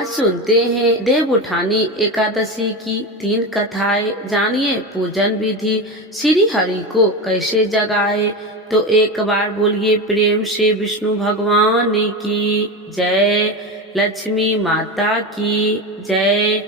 आज सुनते हैं देव उठानी एकादशी की 3 कथाएं। जानिए पूजन विधि, श्री हरि को कैसे जगाए। तो एक बार बोलिए प्रेम से विष्णु भगवान की जय, लक्ष्मी माता की जय,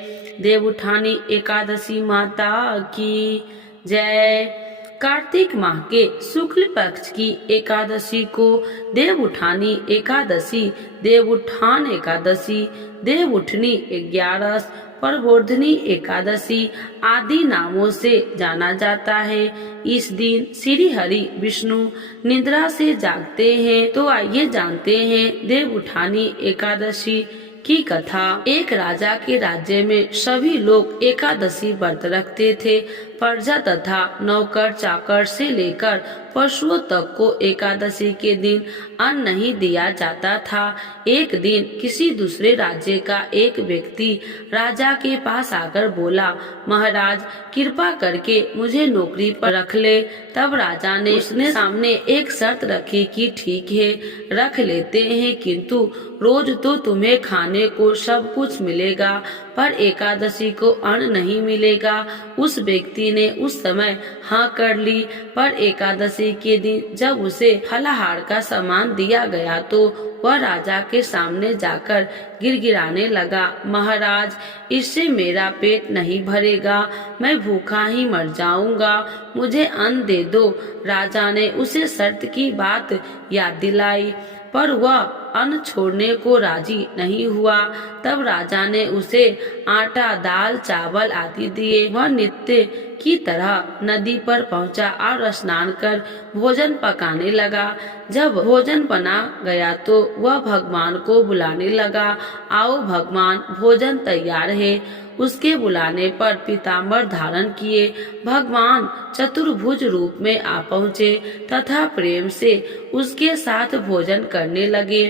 देव उठानी एकादशी माता की जय। कार्तिक माह के शुक्ल पक्ष की एकादशी को देव उठानी एकादशी, देव उठान एकादशी, देव उठनी 11, प्रबोधनी एकादशी आदि नामों से जाना जाता है। इस दिन श्री हरि विष्णु निद्रा से जागते हैं। तो आइए जानते हैं देव उठानी एकादशी की कथा। एक राजा के राज्य में सभी लोग एकादशी व्रत रखते थे। प्रजा तथा नौकर चाकर से लेकर पशुओं तक को एकादशी के दिन अन्न नहीं दिया जाता था। एक दिन किसी दूसरे राज्य का एक व्यक्ति राजा के पास आकर बोला, महाराज कृपा करके मुझे नौकरी पर रख ले। तब राजा ने उसने सामने एक शर्त रखी कि ठीक है रख लेते हैं, किंतु रोज तो तुम्हें खाने को सब कुछ मिलेगा पर एकादशी को अन्न नहीं मिलेगा। उस व्यक्ति ने उस समय हाँ कर ली, पर एकादशी के दिन जब उसे फलाहार का सामान दिया गया तो वह राजा के सामने जाकर गिड़गिड़ाने लगा, महाराज इससे मेरा पेट नहीं भरेगा, मैं भूखा ही मर जाऊंगा, मुझे अन्न दे दो। राजा ने उसे शर्त की बात याद दिलाई पर वह अन्न छोड़ने को राजी नहीं हुआ। तब राजा ने उसे आटा, दाल, चावल आदि दिए। वह नित्य की तरह नदी पर पहुंचा और स्नान कर भोजन पकाने लगा। जब भोजन बना गया तो वह भगवान को बुलाने लगा, आओ भगवान भोजन तैयार है। उसके बुलाने पर पीताम्बर धारण किए भगवान चतुर्भुज रूप में आ पहुँचे तथा प्रेम से उसके साथ भोजन करने लगे।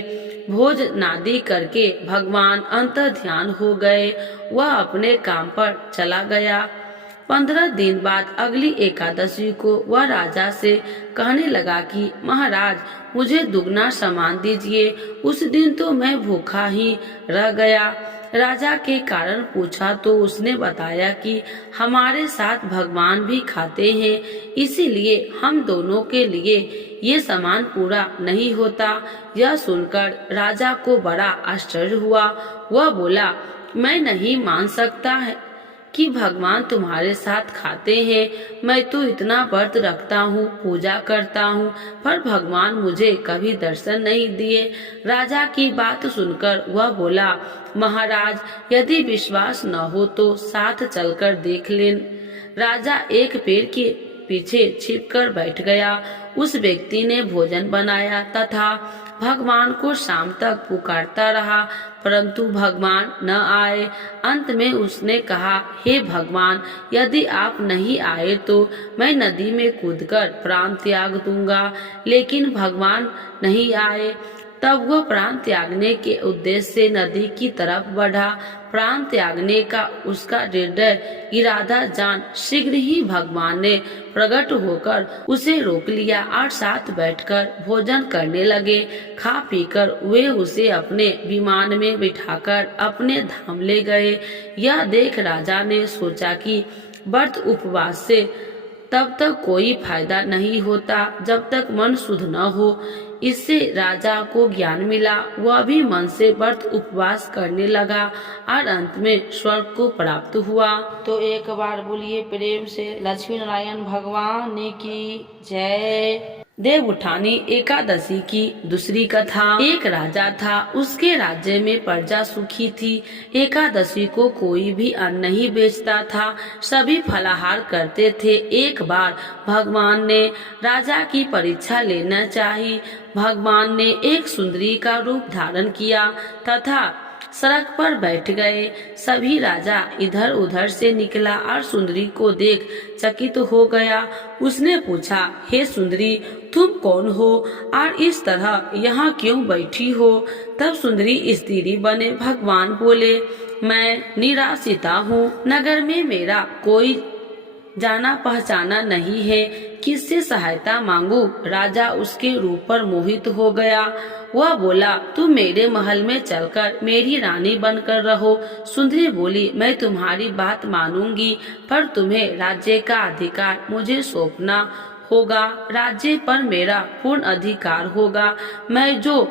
भोज नादि करके भगवान अंतर ध्यान हो गए। वह अपने काम पर चला गया। 15 दिन बाद अगली एकादशी को वह राजा से कहने लगा कि महाराज मुझे दुगना सामान दीजिए। उस दिन तो मैं भूखा ही रह गया। राजा के कारण पूछा तो उसने बताया कि हमारे साथ भगवान भी खाते हैं, इसीलिए हम दोनों के लिए ये सामान पूरा नहीं होता। यह सुनकर राजा को बड़ा आश्चर्य हुआ। वह बोला, मैं नहीं मान सकता है कि भगवान तुम्हारे साथ खाते हैं। मैं तो इतना व्रत रखता हूँ, पूजा करता हूँ, पर भगवान मुझे कभी दर्शन नहीं दिए। राजा की बात सुनकर वह बोला, महाराज यदि विश्वास न हो तो साथ चलकर देख लें। राजा एक पेड़ के पीछे छिपकर बैठ गया। उस व्यक्ति ने भोजन बनाया तथा भगवान को शाम तक पुकारता रहा, परंतु भगवान न आए। अंत में उसने कहा, हे भगवान यदि आप नहीं आए तो मैं नदी में कूदकर प्राण त्याग दूंगा। लेकिन भगवान नहीं आए। तब वह प्राण त्यागने के उद्देश्य से नदी की तरफ बढ़ा। प्राण त्यागने का उसका दृढ़ इरादा जान शीघ्र ही भगवान ने प्रकट होकर उसे रोक लिया और साथ बैठकर भोजन करने लगे। खा पीकर वे उसे अपने विमान में बिठाकर अपने धाम ले गए। यह देख राजा ने सोचा कि व्रत उपवास से तब तक कोई फायदा नहीं होता जब तक मन शुद्ध न हो। इससे राजा को ज्ञान मिला। वह भी मन से व्रत उपवास करने लगा और अंत में स्वर्ग को प्राप्त हुआ। तो एक बार बोलिए प्रेम से लक्ष्मी नारायण भगवान की जय। देव उठानी एकादशी की दूसरी कथा। एक राजा था, उसके राज्य में प्रजा सुखी थी। एकादशी को कोई भी अन्न नहीं बेचता था, सभी फलाहार करते थे। एक बार भगवान ने राजा की परीक्षा लेना चाहिए। भगवान ने एक सुंदरी का रूप धारण किया तथा सड़क पर बैठ गए। सभी राजा इधर उधर से निकला और सुंदरी को देख चकित हो गया। उसने पूछा, हे सुंदरी तुम कौन हो और इस तरह यहाँ क्यों बैठी हो? तब सुंदरी स्त्री बने भगवान बोले, मैं निराश्रिता हूँ, नगर में मेरा कोई जाना पहचाना नहीं है, किससे सहायता मांगू? राजा उसके रूप पर मोहित हो गया। वह बोला, तुम मेरे महल में चलकर मेरी रानी बनकर रहो। सुंदरी बोली, मैं तुम्हारी बात मानूंगी, पर तुम्हें राज्य का अधिकार मुझे सौंपना होगा। राज्य पर मेरा पूर्ण अधिकार होगा। मैं जो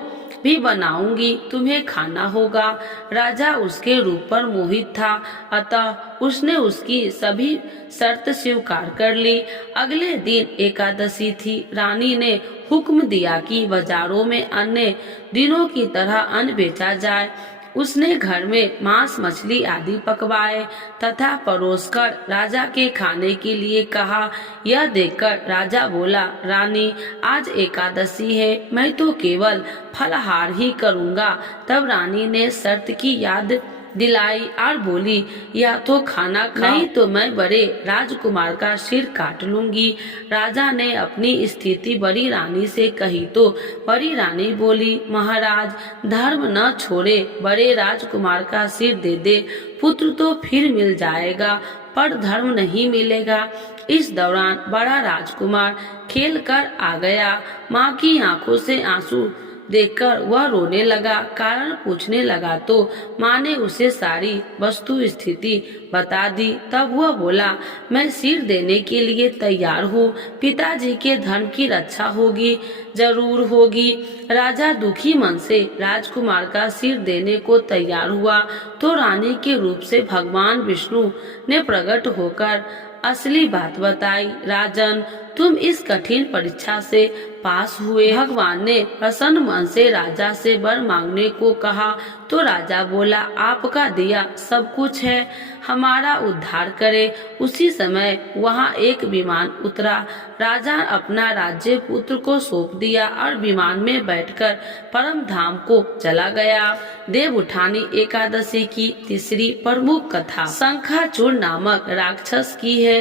भी बनाऊंगी तुम्हें खाना होगा। राजा उसके रूप पर मोहित था, अतः उसने उसकी सभी शर्त स्वीकार कर ली। अगले दिन एकादशी थी। रानी ने हुक्म दिया कि बाजारों में अन्य दिनों की तरह अन्न बेचा जाए। उसने घर में मांस मछली आदि पकवाए तथा परोसकर राजा के खाने के लिए कहा। यह देखकर राजा बोला, रानी, आज एकादशी है, मैं तो केवल फलाहार ही करूँगा। तब रानी ने शर्त की याद दिलाई और बोली, या तो खाना खाओ, नहीं तो मैं बड़े राजकुमार का सिर काट लूंगी। राजा ने अपनी स्थिति बड़ी रानी से कही तो बड़ी रानी बोली, महाराज, धर्म न छोड़े बड़े राजकुमार का सिर दे दे। पुत्र तो फिर मिल जाएगा, पर धर्म नहीं मिलेगा। इस दौरान बड़ा राजकुमार खेल कर आ गया। माँ की आंखों से आंसू देखकर वह रोने लगा। कारण पूछने लगा तो माँ ने उसे सारी वस्तु स्थिति बता दी। तब वह बोला, मैं सिर देने के लिए तैयार हूँ। पिताजी के धर्म की रक्षा होगी, जरूर होगी। राजा दुखी मन से राजकुमार का सिर देने को तैयार हुआ तो रानी के रूप से भगवान विष्णु ने प्रकट होकर असली बात बताई। राजन, तुम इस कठिन परीक्षा से पास हुए। भगवान ने प्रसन्न मन से राजा से वर मांगने को कहा तो राजा बोला, आपका दिया सब कुछ है, हमारा उद्धार करे। उसी समय वहाँ एक विमान उतरा। राजा अपना राज्य पुत्र को सौंप दिया और विमान में बैठकर परम धाम को चला गया। देव उठानी एकादशी की तीसरी प्रमुख कथा शंखाचूर नामक राक्षस की है।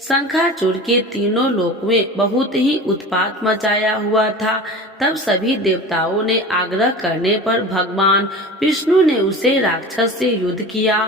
शंखाचूर के तीनों लोक में बहुत ही उत्पात मचाया हुआ था। तब सभी देवताओं ने आग्रह करने पर भगवान विष्णु ने उसे राक्षस से युद्ध किया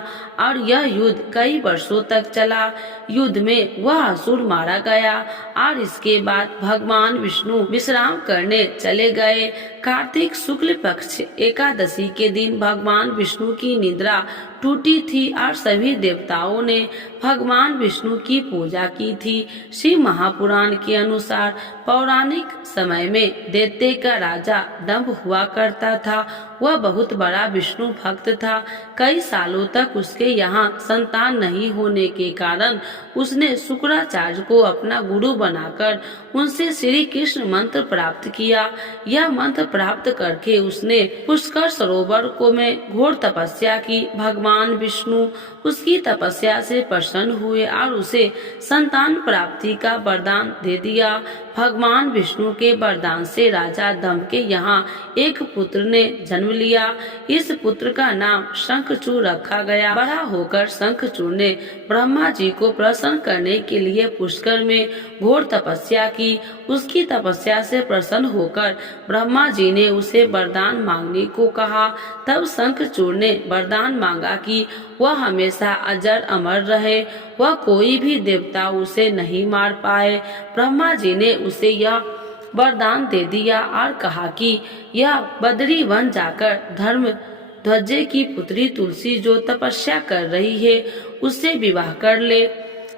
और यह युद्ध कई वर्षों तक चला। युद्ध में वह असुर मारा गया और इसके बाद भगवान विष्णु विश्राम करने चले गए। कार्तिक शुक्ल पक्ष एकादशी के दिन भगवान विष्णु की निद्रा टूटी थी और सभी देवताओं ने भगवान विष्णु की पूजा की थी। शिव महापुराण के अनुसार पौराणिक समय में दैत्य का राजा दंभ हुआ करता था। वह बहुत बड़ा विष्णु भक्त था। कई सालों तक उसके यहाँ संतान नहीं होने के कारण उसने शुक्राचार्य को अपना गुरु बनाकर उनसे श्री कृष्ण मंत्र प्राप्त किया। यह मंत्र प्राप्त करके उसने पुष्कर सरोवर को में घोर तपस्या की। भगवान विष्णु उसकी तपस्या से प्रसन्न हुए और उसे संतान प्राप्ति का वरदान दे दिया। भगवान विष्णु के वरदान से राजा दंभ के यहाँ एक पुत्र ने जन्म लिया। इस पुत्र का नाम शंखचूर रखा गया। बड़ा होकर शंखचूर ने ब्रह्मा जी को प्रसन्न करने के लिए पुष्कर में घोर तपस्या की। उसकी तपस्या से प्रसन्न होकर ब्रह्मा जी ने उसे वरदान मांगने को कहा। तब शंखचूर ने वरदान मांगा कि वह हमेशा अजर अमर रहे, वह कोई भी देवता उसे नहीं मार पाए। ब्रह्मा जी ने उसे यह वरदान दे दिया और कहा कि यह बद्री वन जाकर धर्म ध्वजे की पुत्री तुलसी जो तपस्या कर रही है उससे विवाह कर ले।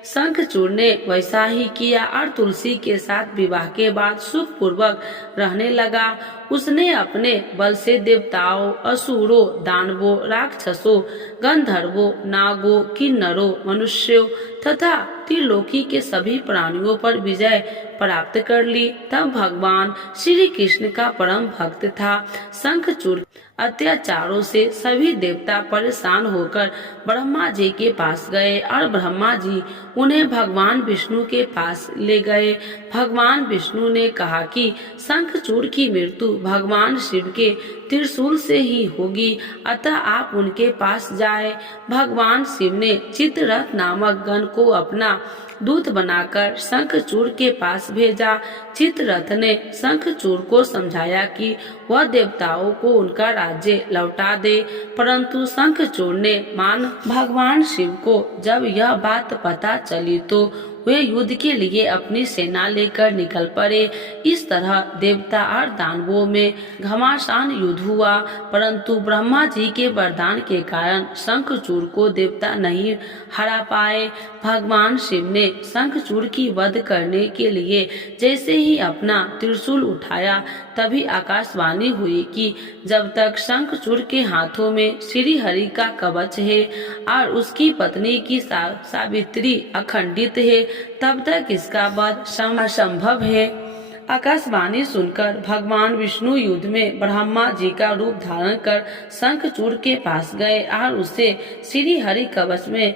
शंखचूर ने वैसा ही किया और तुलसी के साथ विवाह के बाद सुख पूर्वक रहने लगा। उसने अपने बल से देवताओं, असुरों, दानवों, राक्षसों, गंधर्वों, नागों, किन्नरों, मनुष्यों तथा त्रिलोकी के सभी प्राणियों पर विजय प्राप्त कर ली। तब भगवान श्री कृष्ण का परम भक्त था। शंखचूर अत्याचारों से सभी देवता परेशान होकर ब्रह्मा जी के पास गए और ब्रह्मा जी उन्हें भगवान विष्णु के पास ले गए। भगवान विष्णु ने कहा कि शंखचूर की मृत्यु भगवान शिव के त्रिशूल से ही होगी, अतः आप उनके पास जाए। भगवान शिव ने चित्ररथ नामक गण को अपना दूत बनाकर शंखचूर के पास भेजा। चित्ररथ ने शंखचूर को समझाया कि वह देवताओं को उनका राज्य लौटा दे, परंतु शंखचूर ने मान भगवान शिव को जब यह बात पता चली तो वे युद्ध के लिए अपनी सेना लेकर निकल पड़े। इस तरह देवता और दानवों में घमासान युद्ध हुआ, परंतु ब्रह्मा जी के वरदान के कारण शंखचूड़ को देवता नहीं हरा पाए। भगवान शिव ने शंखचूड़ की वध करने के लिए जैसे ही अपना त्रिशूल उठाया, तभी आकाशवाणी हुई कि जब तक शंखचूड़ के हाथों में श्री हरि का कवच है और उसकी पत्नी की सावित्री अखंडित है, तब तक इसका वध असंभव है। आकाशवाणी सुनकर भगवान विष्णु युद्ध में ब्रह्मा जी का रूप धारण कर शंखचूड़ के पास गए और उसे श्री हरि कवच में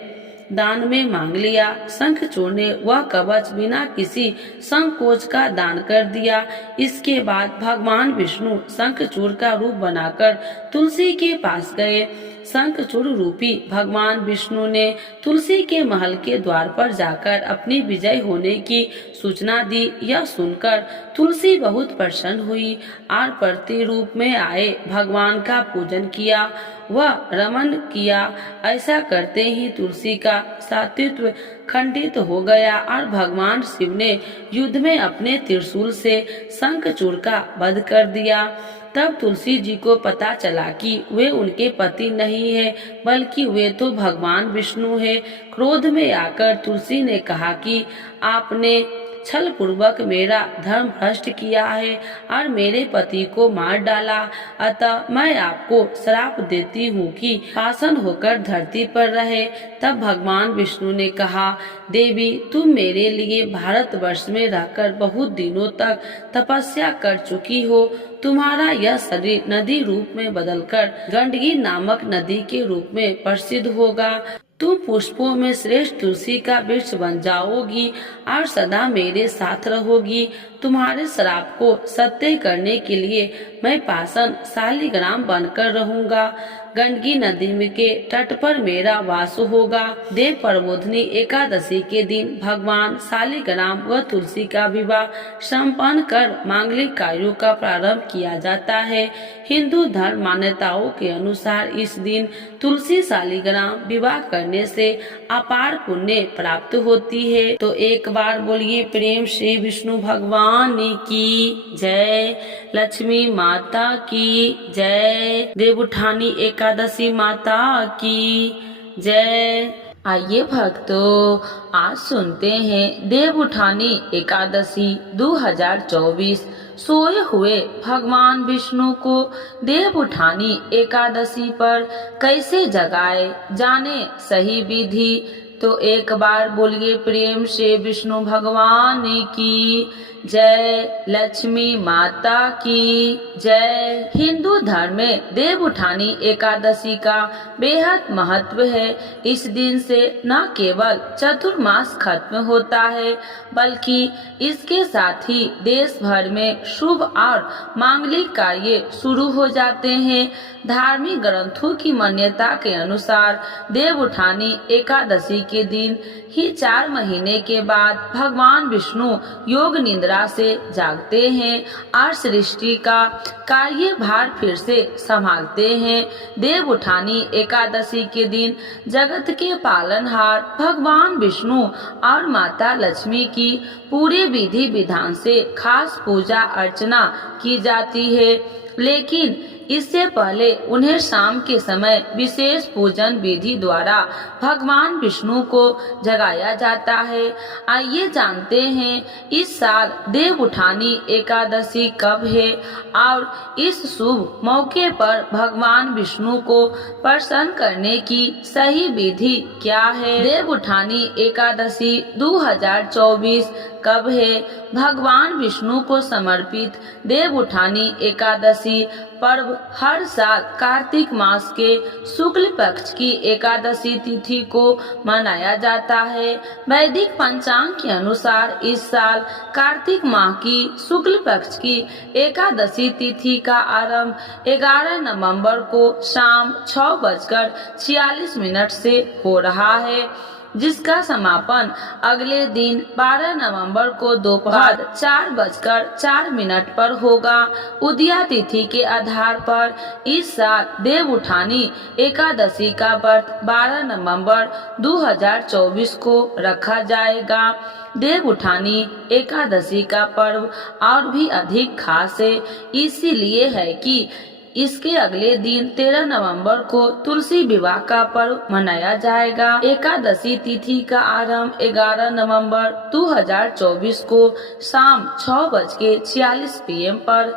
दान में मांग लिया। शंखचूड़ ने वह कवच बिना किसी संकोच का दान कर दिया। इसके बाद भगवान विष्णु शंखचूड़ का रूप बनाकर तुलसी के पास गए। शंखचूड़ रूपी भगवान विष्णु ने तुलसी के महल के द्वार पर जाकर अपनी विजय होने की सूचना दी। यह सुनकर तुलसी बहुत प्रसन्न हुई और प्रति रूप में आए भगवान का पूजन किया, वह रमन किया। ऐसा करते ही तुलसी का सात्वित्व खंडित हो गया और भगवान शिव ने युद्ध में अपने त्रिशूल से शंखचूड़ का वध कर दिया। तब तुलसी जी को पता चला कि वे उनके पति नहीं है, बल्कि वे तो भगवान विष्णु है। क्रोध में आकर तुलसी ने कहा कि आपने छल पूर्वक मेरा धर्म भ्रष्ट किया है और मेरे पति को मार डाला, अतः मैं आपको श्राप देती हूँ कि पाषाण होकर धरती पर रहे। तब भगवान विष्णु ने कहा, देवी तुम मेरे लिए भारतवर्ष में रहकर बहुत दिनों तक तपस्या कर चुकी हो। तुम्हारा यह शरीर नदी रूप में बदलकर गंडकी नामक नदी के रूप में प्रसिद्ध होगा। तुम पुष्पों में श्रेष्ठ तुलसी का वृक्ष बन जाओगी और सदा मेरे साथ रहोगी। तुम्हारे श्राप को सत्य करने के लिए मैं पाषाण शालिग्राम बनकर रहूंगा। गंडकी नदी में के तट पर मेरा वास होगा। देव प्रबोधनी एकादशी के दिन भगवान शालिग्राम व तुलसी का विवाह संपन्न कर मांगलिक कार्यों का प्रारंभ किया जाता है। हिंदू धर्म मान्यताओं के अनुसार इस दिन तुलसी शालिग्राम विवाह करने से अपार पुण्य प्राप्त होती है। तो एक बार बोलिए प्रेम से विष्णु भगवान की जय, लक्ष्मी माता की जय, देवउठानी एकादशी माता की जय। आइए भक्तों, आज सुनते हैं देवउठानी एकादशी 2024। सोए हुए भगवान विष्णु को देवउठानी एकादशी पर कैसे जगाए, जाने सही विधि। तो एक बार बोलिए प्रेम से विष्णु भगवान की जय, लक्ष्मी माता की जय। हिंदू धर्म में देवउठानी एकादशी का बेहद महत्व है। इस दिन से न केवल चतुर्मास खत्म होता है, बल्कि इसके साथ ही देश भर में शुभ और मांगलिक कार्य शुरू हो जाते हैं। धार्मिक ग्रंथों की मान्यता के अनुसार देवउठानी एकादशी के दिन ही 4 महीने के बाद भगवान विष्णु योग निद्रा से जागते हैं और सृष्टि का कार्यभार फिर से संभालते हैं। देवउठानी एकादशी के दिन जगत के पालनहार भगवान विष्णु और माता लक्ष्मी की पूरे विधि विधान से खास पूजा अर्चना की जाती है, लेकिन इससे पहले उन्हें शाम के समय विशेष पूजन विधि द्वारा भगवान विष्णु को जगाया जाता है। आइए जानते हैं इस साल देवउठानी एकादशी कब है और इस शुभ मौके पर भगवान विष्णु को प्रसन्न करने की सही विधि क्या है। देवउठानी एकादशी 2024 कब है। भगवान विष्णु को समर्पित देवउठानी एकादशी पर्व हर साल कार्तिक मास के शुक्ल पक्ष की एकादशी तिथि को मनाया जाता है। वैदिक पंचांग के अनुसार इस साल कार्तिक माह की शुक्ल पक्ष की एकादशी तिथि का आरंभ 11 नवंबर को शाम 6:46 से हो रहा है। जिसका समापन अगले दिन 12 नवंबर को दोपहर 4:04 पर होगा। उदया तिथि के आधार पर इस साल देव उठानी एकादशी का व्रत 12 नवंबर 2024 को रखा जाएगा। देव उठानी एकादशी का पर्व और भी अधिक खास है, इसीलिए है कि इसके अगले दिन 13 नवंबर को तुलसी विवाह का पर्व मनाया जाएगा। एकादशी तिथि का आरंभ 11 नवंबर 2024 को शाम 6:46 PM पर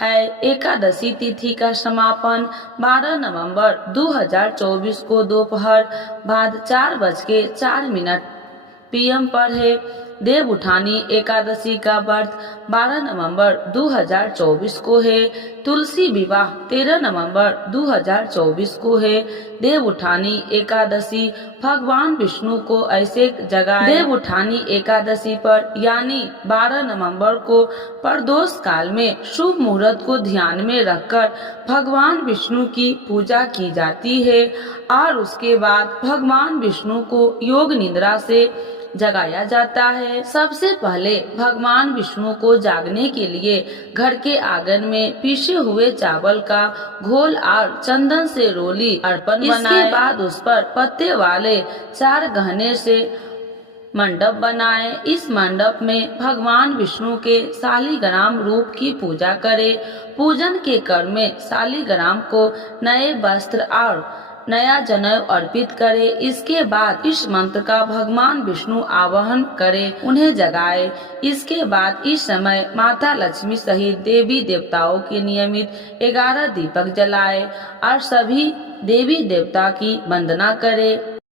है। एकादशी तिथि का समापन 12 नवंबर 2024 को दोपहर बाद 4:04 PM पर है। देव उठानी एकादशी का व्रत 12 नवंबर 2024 को है। तुलसी विवाह 13 नवंबर 2024 को है। देव उठानी एकादशी भगवान विष्णु को ऐसे जगाए। देव उठानी एकादशी पर यानी 12 नवंबर को प्रदोष काल में शुभ मुहूर्त को ध्यान में रखकर भगवान विष्णु की पूजा की जाती है और उसके बाद भगवान विष्णु को योग निद्रा से जगाया जाता है। सबसे पहले भगवान विष्णु को जागने के लिए घर के आंगन में पीसे हुए चावल का घोल और चंदन से रोली अर्पण बनाएं। इसके बाद उस पर पत्ते वाले 4 गहने से मंडप बनाएं। इस मंडप में भगवान विष्णु के शालिग्राम रूप की पूजा करें। पूजन के क्रम में शालिग्राम को नए वस्त्र और नया जनेऊ अर्पित करे। इसके बाद इस मंत्र का भगवान विष्णु आवाहन करे, उन्हें जगाए। इसके बाद इस समय माता लक्ष्मी सहित देवी देवताओं के नियमित 11 दीपक जलाए और सभी देवी देवता की वंदना करे।